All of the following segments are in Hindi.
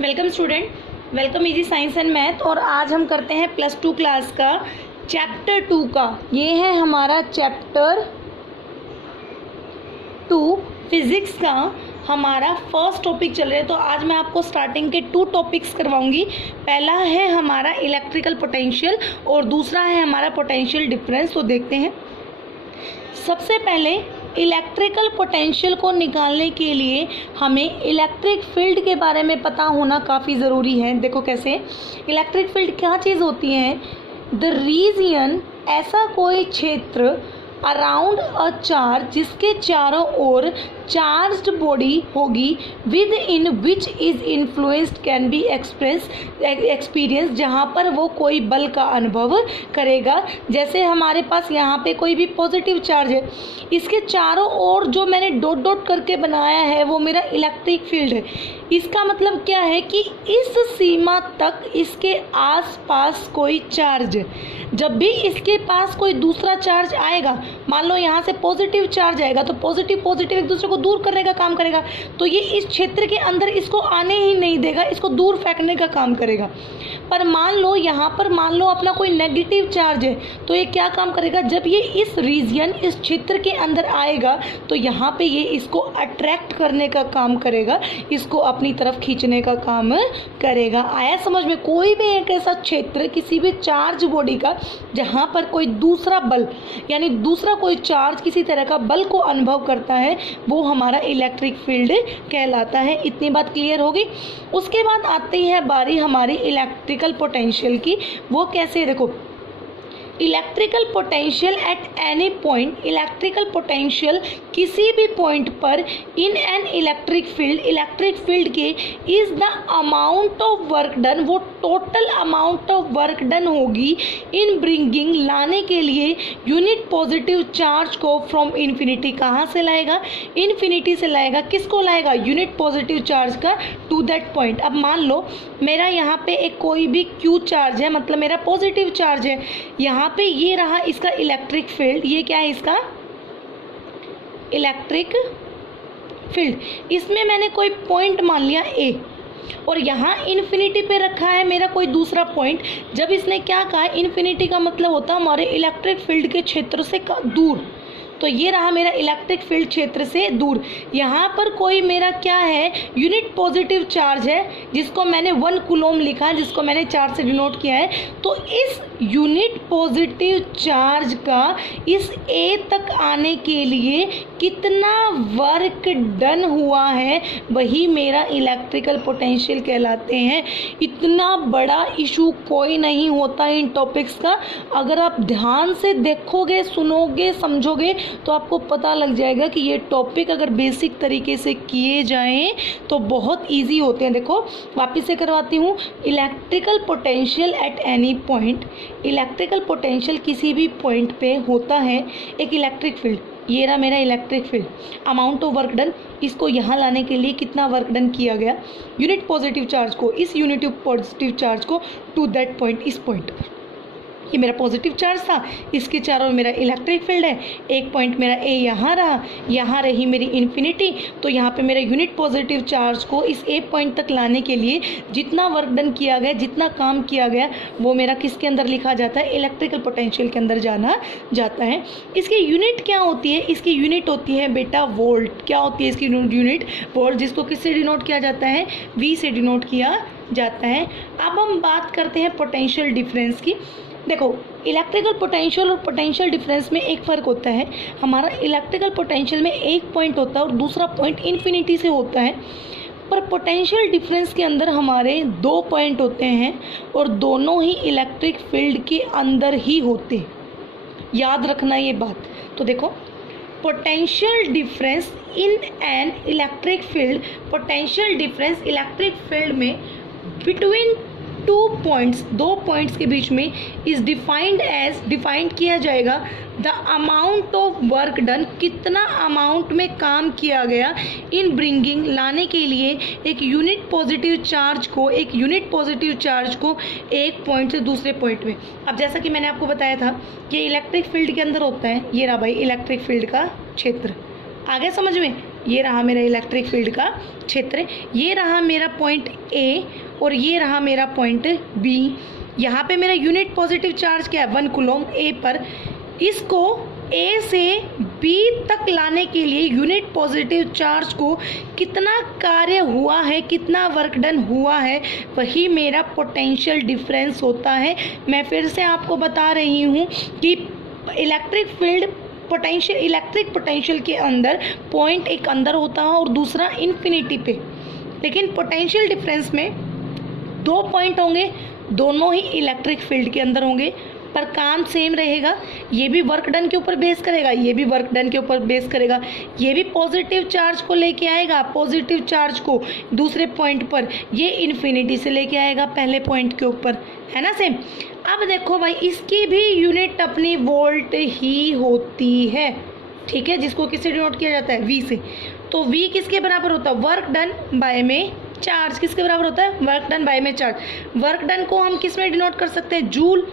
Welcome student, welcome easy science and math. और आज हम करते हैं +2 क्लास का चैप्टर 2 का। ये है हमारा चैप्टर 2 फिजिक्स का हमारा फर्स्ट टॉपिक चल रहा है। तो आज मैं आपको स्टार्टिंग के 2 टॉपिक्स करवाऊंगी। पहला है हमारा इलेक्ट्रिकल पोटेंशियल और दूसरा है हमारा पोटेंशियल डिफरेंस। तो देखते हैं। सबसे पहले इलेक्ट्रिकल पोटेंशियल को निकालने के लिए हमें इलेक्ट्रिक फील्ड के बारे में पता होना काफ़ी ज़रूरी है। देखो कैसे इलेक्ट्रिक फील्ड क्या चीज़ होती है। द रीजियन, ऐसा कोई क्षेत्र अराउंड अ चार्ज जिसके चारों ओर चार्ज्ड बॉडी होगी, with in which is influenced can be experience, जहाँ पर वो कोई बल का अनुभव करेगा। जैसे हमारे पास यहाँ पे कोई भी पॉजिटिव चार्ज है, इसके चारों ओर जो मैंने डॉट डॉट करके बनाया है वो मेरा इलेक्ट्रिक फील्ड है। इसका मतलब क्या है कि इस सीमा तक इसके आसपास कोई चार्ज, जब भी इसके पास कोई दूसरा चार्ज आएगा, मान लो यहाँ से पॉजिटिव चार्ज आएगा तो पॉजिटिव पॉजिटिव एक दूसरे को दूर करने का काम करेगा, तो ये इस क्षेत्र के अंदर इसको आने ही नहीं देगा, इसको दूर फेंकने का काम करेगा। पर मान लो यहाँ पर अपना कोई नेगेटिव चार्ज है, तो ये क्या काम करेगा, जब ये इस रीजन, इस क्षेत्र के अंदर आएगा तो यहाँ पे ये इसको अट्रैक्ट करने का काम करेगा, इसको अपनी तरफ खींचने का काम करेगा। आया समझ में? कोई भी एक ऐसा क्षेत्र किसी भी चार्ज बॉडी का जहाँ पर कोई दूसरा बल यानी दूसरा कोई चार्ज किसी तरह का बल को अनुभव करता है, वो हमारा इलेक्ट्रिक फील्ड कहलाता है। इतनी बात क्लियर होगी। उसके बाद आती है बारी हमारी इलेक्ट्रिकल पोटेंशियल की। वो कैसे, देखो electrical potential at any point, electrical potential किसी भी पॉइंट पर इन एन इलेक्ट्रिक फील्ड के is the amount of work done, वो total amount of work done होगी इन ब्रिंगिंग, लाने के लिए यूनिट पॉजिटिव चार्ज को फ्रॉम इन्फिनिटी, कहाँ से लाएगा, इन्फिनिटी से लाएगा। किसको लाएगा, यूनिट पॉजिटिव चार्ज का, टू दैट पॉइंट। अब मान लो मेरा यहाँ पे एक कोई भी क्यू चार्ज है, मतलब मेरा पॉजिटिव चार्ज है, यहाँ पे ये रहा इसका इलेक्ट्रिक फील्ड। ये क्या है, इसका इलेक्ट्रिक फील्ड। इसमें मैंने कोई पॉइंट मान लिया ए, और यहाँ इन्फिनिटी पे रखा है मेरा कोई दूसरा पॉइंट। जब इसने क्या कहा, इन्फिनिटी का मतलब होता है हमारे इलेक्ट्रिक फील्ड के क्षेत्र से दूर, तो ये रहा मेरा इलेक्ट्रिक फील्ड क्षेत्र से दूर। यहाँ पर कोई मेरा क्या है, यूनिट पॉजिटिव चार्ज है, जिसको मैंने 1 कूलम लिखा है, जिसको मैंने 4 से डिनोट किया है। तो इस यूनिट पॉजिटिव चार्ज का इस ए तक आने के लिए कितना वर्क डन हुआ है, वही मेरा इलेक्ट्रिकल पोटेंशियल कहलाते हैं। इतना बड़ा इशू कोई नहीं होता इन टॉपिक्स का। अगर आप ध्यान से देखोगे, सुनोगे, समझोगे तो आपको पता लग जाएगा कि ये टॉपिक अगर बेसिक तरीके से किए जाएं तो बहुत इजी होते हैं। देखो वापस से करवाती हूँ। Electrical potential at any point, electrical potential किसी भी पॉइंट पे होता है एक इलेक्ट्रिक फील्ड। ये रहा मेरा electric field. Amount of work done, इसको यहाँ लाने के लिए कितना वर्क डन किया गया, यूनिट पॉजिटिव चार्ज को, इस यूनिट पॉजिटिव चार्ज को टू दैट पॉइंट, इस पॉइंट पर। ये मेरा पॉजिटिव चार्ज था, इसके चारों मेरा इलेक्ट्रिक फील्ड है। एक पॉइंट मेरा ए यहाँ रहा, यहाँ रही मेरी इन्फिनिटी, तो यहाँ पे मेरे यूनिट पॉजिटिव चार्ज को इस ए पॉइंट तक लाने के लिए जितना वर्क डन किया गया, जितना काम किया गया, वो मेरा किसके अंदर लिखा जाता है, इलेक्ट्रिकल पोटेंशियल के अंदर जाना जाता है। इसकी यूनिट क्या होती है, इसकी यूनिट होती है बेटा वोल्ट। क्या होती है इसकी यूनिट, वोल्ट, जिसको किससे डिनोट किया जाता है, वी से डिनोट किया जाता है। अब हम बात करते हैं पोटेंशियल डिफरेंस की। देखो इलेक्ट्रिकल पोटेंशियल और पोटेंशियल डिफरेंस में एक फ़र्क होता है। हमारा इलेक्ट्रिकल पोटेंशियल में एक पॉइंट होता है और दूसरा पॉइंट इन्फिनिटी से होता है, पर पोटेंशियल डिफरेंस के अंदर हमारे 2 पॉइंट होते हैं और दोनों ही इलेक्ट्रिक फील्ड के अंदर ही होते हैं। याद रखना ये बात। तो देखो potential difference in an electric field, potential difference electric field में बिटवीन 2 पॉइंट्स, 2 पॉइंट्स के बीच में इज डिफाइंड एज, डिफाइंड किया जाएगा the amount of work done, कितना अमाउंट में काम किया गया इन ब्रिंगिंग, लाने के लिए एक यूनिट पॉजिटिव चार्ज को, एक यूनिट पॉजिटिव चार्ज को एक पॉइंट से दूसरे पॉइंट में। अब जैसा कि मैंने आपको बताया था कि इलेक्ट्रिक फील्ड के अंदर होता है, ये रहा भाई इलेक्ट्रिक फील्ड का क्षेत्र। आगे समझ में, ये रहा मेरा इलेक्ट्रिक फील्ड का क्षेत्र, ये रहा मेरा पॉइंट ए और ये रहा मेरा पॉइंट बी। यहाँ पे मेरा यूनिट पॉजिटिव चार्ज क्या है 1 कूलम ए पर। इसको ए से बी तक लाने के लिए यूनिट पॉजिटिव चार्ज को कितना कार्य हुआ है, कितना वर्क डन हुआ है, वही मेरा पोटेंशियल डिफरेंस होता है। मैं फिर से आपको बता रही हूँ कि electric field potential, electric potential के अंदर पॉइंट एक अंदर होता है और दूसरा इन्फिनिटी पे, लेकिन पोटेंशियल डिफरेंस में 2 पॉइंट होंगे, दोनों ही इलेक्ट्रिक फील्ड के अंदर होंगे, पर काम सेम रहेगा। ये भी वर्क डन के ऊपर बेस करेगा, ये भी वर्क डन के ऊपर बेस करेगा। ये भी पॉजिटिव चार्ज को लेके आएगा, पॉजिटिव चार्ज को दूसरे पॉइंट पर, ये इन्फिनिटी से लेके आएगा पहले पॉइंट के ऊपर, है ना सेम। अब देखो भाई, इसकी भी यूनिट अपनी वोल्ट ही होती है, ठीक है, जिसको किससे डिनोट किया जाता है, वी से। तो वी किसके बराबर होता है, वर्क डन बाय में चार्ज। किसके बराबर होता है, वर्क डन बाय में चार्ज। वर्क डन को हम किस में डिनोट कर सकते हैं, जूल,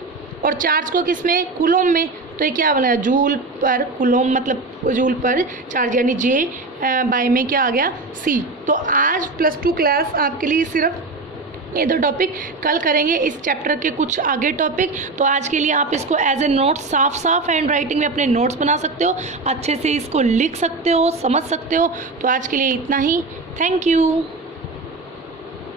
और चार्ज को किस में, कूलम में। तो ये क्या बना, जूल पर कूलम, मतलब जूल पर चार्ज, यानी जे बाय में क्या आ गया, सी। तो आज +2 क्लास आपके लिए सिर्फ ये 2 टॉपिक, कल करेंगे इस चैप्टर के कुछ आगे टॉपिक। तो आज के लिए आप इसको एज ए नोट साफ साफ हैंड राइटिंग में अपने नोट्स बना सकते हो, अच्छे से इसको लिख सकते हो, समझ सकते हो। तो आज के लिए इतना ही, थैंक यू।